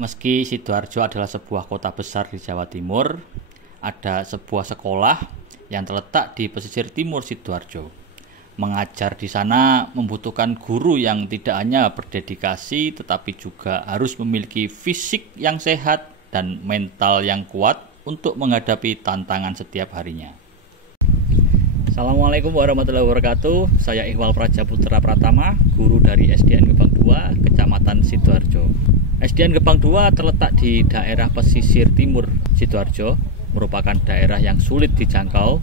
Meski Sidoarjo adalah sebuah kota besar di Jawa Timur, ada sebuah sekolah yang terletak di pesisir timur Sidoarjo. Mengajar di sana membutuhkan guru yang tidak hanya berdedikasi tetapi juga harus memiliki fisik yang sehat dan mental yang kuat untuk menghadapi tantangan setiap harinya. Assalamualaikum warahmatullahi wabarakatuh. Saya Iqbal Prajaputra Pratama, guru dari SDN Gebang 2, Kecamatan Sidoarjo. SDN Gebang 2 terletak di daerah pesisir timur Sidoarjo, merupakan daerah yang sulit dijangkau.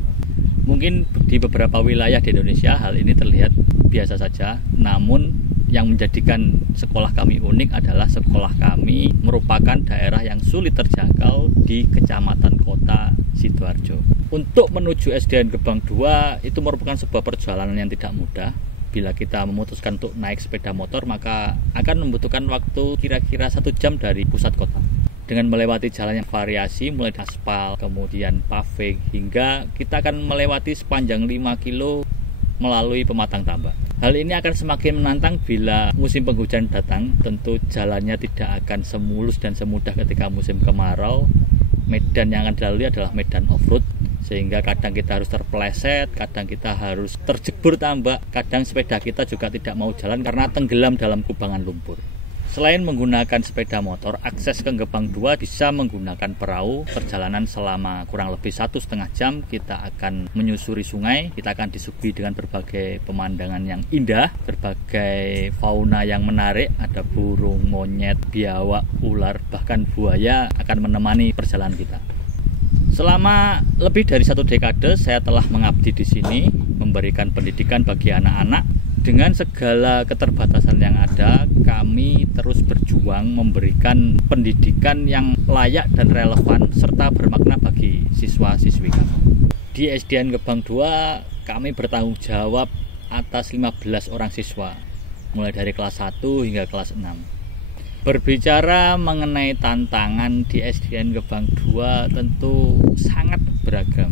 Mungkin di beberapa wilayah di Indonesia hal ini terlihat biasa saja, namun yang menjadikan sekolah kami unik adalah sekolah kami merupakan daerah yang sulit terjangkau di Kecamatan Kota Sidoarjo. Untuk menuju SDN Gebang 2 itu merupakan sebuah perjalanan yang tidak mudah. Bila kita memutuskan untuk naik sepeda motor, maka akan membutuhkan waktu kira-kira 1 jam dari pusat kota. Dengan melewati jalan yang variasi, mulai aspal, kemudian paving, hingga kita akan melewati sepanjang 5 kilo melalui pematang tambak. Hal ini akan semakin menantang bila musim penghujan datang. Tentu jalannya tidak akan semulus dan semudah ketika musim kemarau. Medan yang akan dilalui adalah medan off-road, sehingga kadang kita harus terpeleset, kadang kita harus terjebur tambak, kadang sepeda kita juga tidak mau jalan karena tenggelam dalam kubangan lumpur. Selain menggunakan sepeda motor, akses ke Gebang 2 bisa menggunakan perahu. Perjalanan selama kurang lebih 1,5 jam. Kita akan menyusuri sungai, kita akan disuguhi dengan berbagai pemandangan yang indah, berbagai fauna yang menarik, ada burung, monyet, biawak, ular, bahkan buaya akan menemani perjalanan kita. Selama lebih dari 1 dekade saya telah mengabdi di sini, memberikan pendidikan bagi anak-anak. Dengan segala keterbatasan yang ada, kami terus berjuang memberikan pendidikan yang layak dan relevan serta bermakna bagi siswa-siswi kami. Di SDN Gebang 2, kami bertanggung jawab atas 15 orang siswa, mulai dari kelas 1 hingga kelas 6. Berbicara mengenai tantangan di SDN Gebang 2 tentu sangat beragam.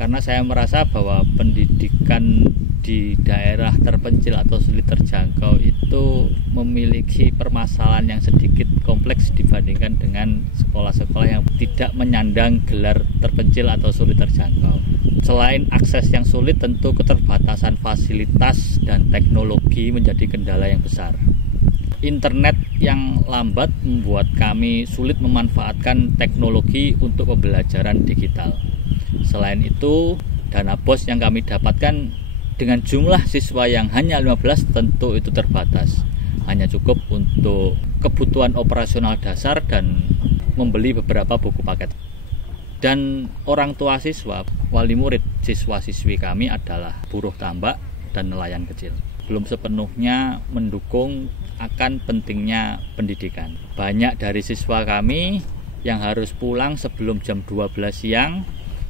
Karena saya merasa bahwa pendidikan di daerah terpencil atau sulit terjangkau itu memiliki permasalahan yang sedikit kompleks dibandingkan dengan sekolah-sekolah yang tidak menyandang gelar terpencil atau sulit terjangkau. Selain akses yang sulit, tentu keterbatasan fasilitas dan teknologi menjadi kendala yang besar. Internet yang lambat membuat kami sulit memanfaatkan teknologi untuk pembelajaran digital. Selain itu, dana BOS yang kami dapatkan dengan jumlah siswa yang hanya 15 tentu itu terbatas. Hanya cukup untuk kebutuhan operasional dasar dan membeli beberapa buku paket. Dan orang tua siswa, wali murid siswa-siswi kami adalah buruh tambak dan nelayan kecil. Belum sepenuhnya mendukung akan pentingnya pendidikan. Banyak dari siswa kami yang harus pulang sebelum jam 12 siang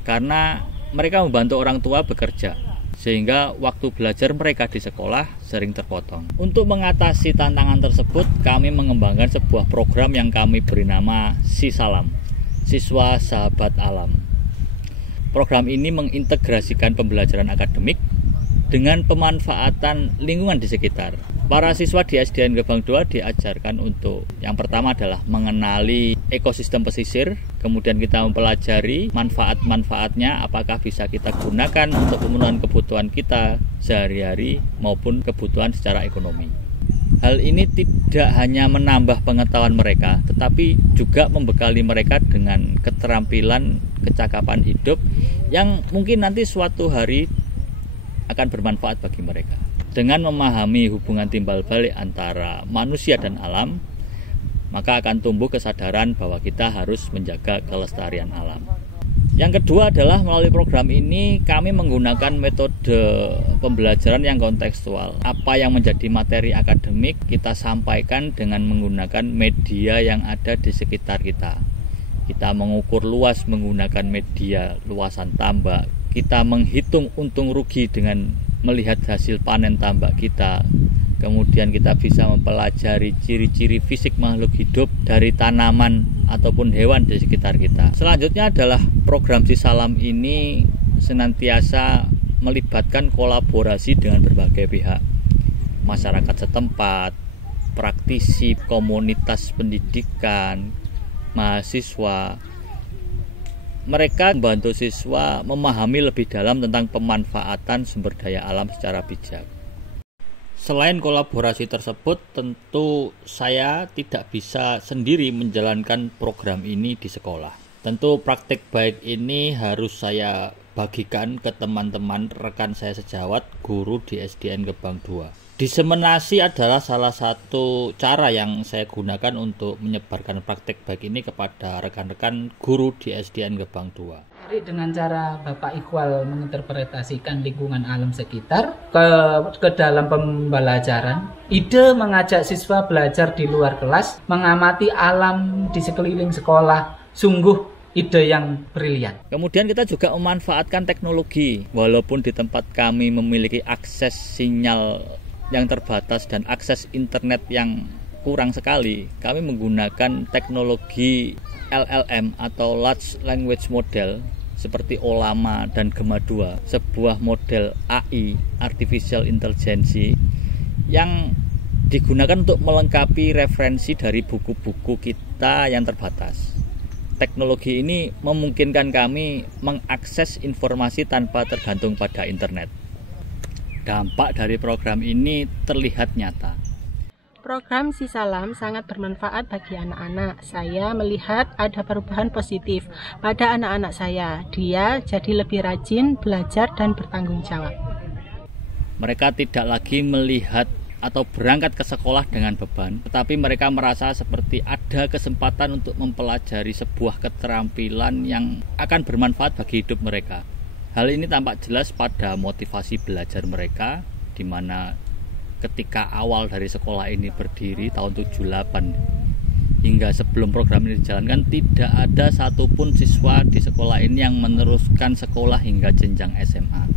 karena mereka membantu orang tua bekerja, sehingga waktu belajar mereka di sekolah sering terpotong. Untuk mengatasi tantangan tersebut, kami mengembangkan sebuah program yang kami beri nama SISALAM, Siswa Sahabat Alam. Program ini mengintegrasikan pembelajaran akademik dengan pemanfaatan lingkungan di sekitar. Para siswa di SDN Gebang 2 diajarkan untuk yang pertama adalah mengenali ekosistem pesisir, kemudian kita mempelajari manfaat-manfaatnya, apakah bisa kita gunakan untuk pemenuhan kebutuhan kita sehari-hari maupun kebutuhan secara ekonomi. Hal ini tidak hanya menambah pengetahuan mereka, tetapi juga membekali mereka dengan keterampilan, kecakapan hidup yang mungkin nanti suatu hari akan bermanfaat bagi mereka. Dengan memahami hubungan timbal balik antara manusia dan alam, maka akan tumbuh kesadaran bahwa kita harus menjaga kelestarian alam. Yang kedua adalah melalui program ini kami menggunakan metode pembelajaran yang kontekstual. Apa yang menjadi materi akademik kita sampaikan dengan menggunakan media yang ada di sekitar kita. Kita mengukur luas menggunakan media luasan tambak. Kita menghitung untung rugi dengan melihat hasil panen tambak kita. Kemudian kita bisa mempelajari ciri-ciri fisik makhluk hidup dari tanaman ataupun hewan di sekitar kita. Selanjutnya adalah program SISALAM ini senantiasa melibatkan kolaborasi dengan berbagai pihak. Masyarakat setempat, praktisi, komunitas pendidikan, mahasiswa. Mereka membantu siswa memahami lebih dalam tentang pemanfaatan sumber daya alam secara bijak. Selain kolaborasi tersebut, tentu saya tidak bisa sendiri menjalankan program ini di sekolah. Tentu praktik baik ini harus saya bagikan ke teman-teman rekan saya sejawat, guru di SDN Gebang 2. Diseminasi adalah salah satu cara yang saya gunakan untuk menyebarkan praktik baik ini kepada rekan-rekan guru di SDN Gebang 2. Dengan cara Bapak Iqbal menginterpretasikan lingkungan alam sekitar ke dalam pembelajaran, ide mengajak siswa belajar di luar kelas, mengamati alam di sekeliling sekolah, sungguh ide yang brilian. Kemudian kita juga memanfaatkan teknologi. Walaupun di tempat kami memiliki akses sinyal yang terbatas dan akses internet yang kurang sekali, kami menggunakan teknologi LLM atau Large Language Model seperti Ollama dan Gemma 2, sebuah model AI Artificial Intelligence yang digunakan untuk melengkapi referensi dari buku-buku kita yang terbatas. Teknologi ini memungkinkan kami mengakses informasi tanpa tergantung pada internet. Dampak dari program ini terlihat nyata. Program Sisalam sangat bermanfaat bagi anak-anak. Saya melihat ada perubahan positif pada anak-anak saya. Dia jadi lebih rajin, belajar, dan bertanggung jawab. Mereka tidak lagi melihat atau berangkat ke sekolah dengan beban, tetapi mereka merasa seperti ada kesempatan untuk mempelajari sebuah keterampilan yang akan bermanfaat bagi hidup mereka. Hal ini tampak jelas pada motivasi belajar mereka, di mana ketika awal dari sekolah ini berdiri tahun 78 hingga sebelum program ini dijalankan, tidak ada satupun siswa di sekolah ini yang meneruskan sekolah hingga jenjang SMA.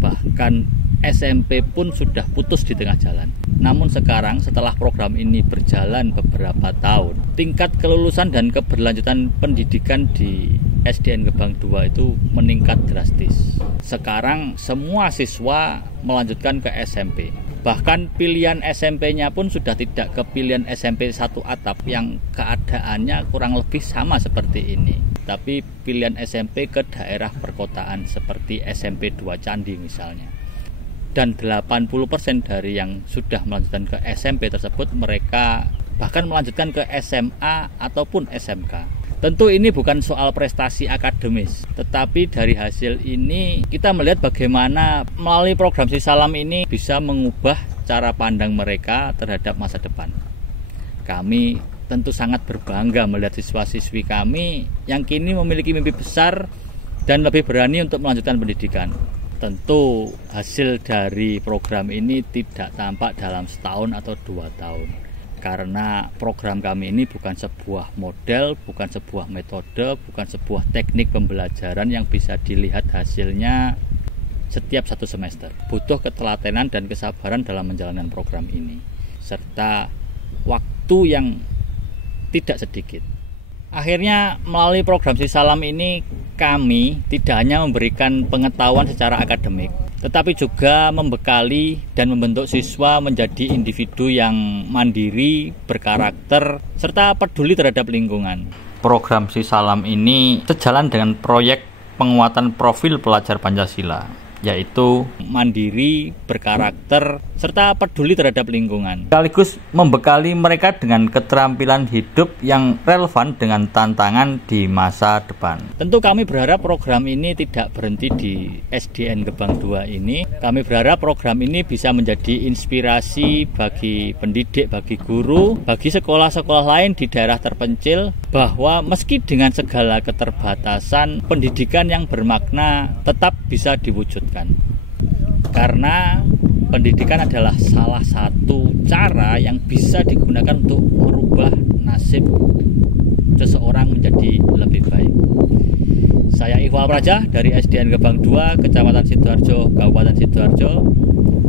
Bahkan SMP pun sudah putus di tengah jalan. Namun sekarang setelah program ini berjalan beberapa tahun, tingkat kelulusan dan keberlanjutan pendidikan di SDN Gebang 2 itu meningkat drastis. Sekarang semua siswa melanjutkan ke SMP. Bahkan pilihan SMP-nya pun sudah tidak ke pilihan SMP 1 atap yang keadaannya kurang lebih sama seperti ini, tapi pilihan SMP ke daerah perkotaan seperti SMP 2 Candi misalnya. Dan 80% dari yang sudah melanjutkan ke SMP tersebut mereka bahkan melanjutkan ke SMA ataupun SMK. Tentu ini bukan soal prestasi akademis, tetapi dari hasil ini kita melihat bagaimana melalui program Sisalam ini bisa mengubah cara pandang mereka terhadap masa depan. Kami tentu sangat berbangga melihat siswa-siswi kami yang kini memiliki mimpi besar dan lebih berani untuk melanjutkan pendidikan. Tentu hasil dari program ini tidak tampak dalam setahun atau 2 tahun. Karena program kami ini bukan sebuah model, bukan sebuah metode, bukan sebuah teknik pembelajaran yang bisa dilihat hasilnya setiap 1 semester. Butuh ketelatenan dan kesabaran dalam menjalankan program ini, serta waktu yang tidak sedikit. Akhirnya melalui program Sisalam ini kami tidak hanya memberikan pengetahuan secara akademik, tetapi juga membekali dan membentuk siswa menjadi individu yang mandiri, berkarakter, serta peduli terhadap lingkungan. Program Sisalam ini sejalan dengan proyek penguatan profil pelajar Pancasila, yaitu mandiri, berkarakter, serta peduli terhadap lingkungan. Sekaligus membekali mereka dengan keterampilan hidup yang relevan dengan tantangan di masa depan. Tentu kami berharap program ini tidak berhenti di SDN Gebang 2 ini. Kami berharap program ini bisa menjadi inspirasi bagi pendidik, bagi guru, bagi sekolah-sekolah lain di daerah terpencil, bahwa meski dengan segala keterbatasan, pendidikan yang bermakna tetap bisa diwujudkan. Karena pendidikan adalah salah satu cara yang bisa digunakan untuk merubah nasib seseorang menjadi lebih baik. Saya Iqbal Praja dari SDN Gebang 2, Kecamatan Sidoarjo, Kabupaten Sidoarjo.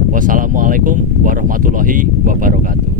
Wassalamualaikum warahmatullahi wabarakatuh.